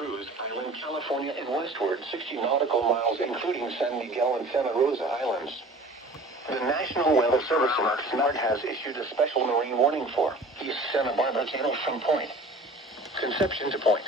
Cruz Island, California, and westward 60 nautical miles, including San Miguel and Santa Rosa Islands. The National Weather Service in Oxnard has issued a special marine warning for East Santa Barbara Channel from Point Conception to Point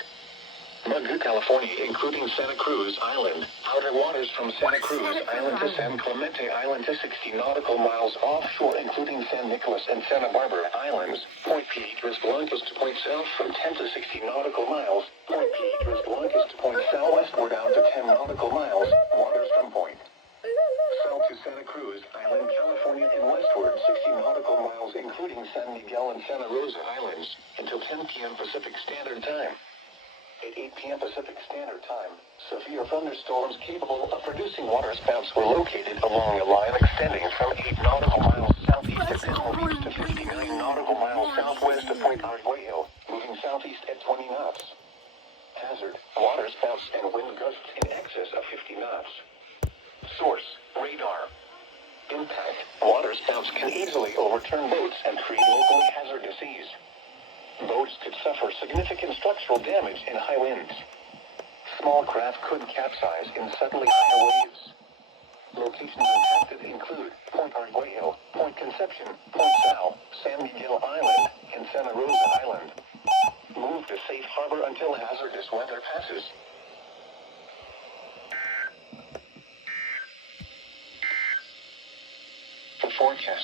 Mugu, California, including Santa Cruz Island. Outer waters from Santa Cruz Island to San Clemente Island to 60 nautical miles offshore, including San Nicolas and Santa Barbara Islands. Point Piedras Blancas to Point South from 10 to 60 nautical miles. Point Piedras Blancas to Point Southwestward down to 10 nautical miles. Waters from Point South to Santa Cruz Island, California, and westward 60 nautical miles, including San Miguel and Santa Rosa Islands, until 10 p.m. Pacific Standard Time. At 8 p.m. Pacific Standard Time, severe thunderstorms capable of producing waterspouts were located along a line extending from 8 nautical miles southeast of Pismo Beach to 59 nautical miles southwest of Point Arguello, moving southeast at 20 knots. Hazard: waterspouts and wind gusts in excess of 50 knots. Source: radar. Impact: waterspouts can easily overturn boats and create locally hazardous seas. Boats could suffer significant structural damage in high winds. Small craft could capsize in suddenly higher waves. Locations impacted include Point Arguello, Point Conception, Point Sal, San Miguel Island, and Santa Rosa Island. Move to safe harbor until hazardous weather passes. For forecast.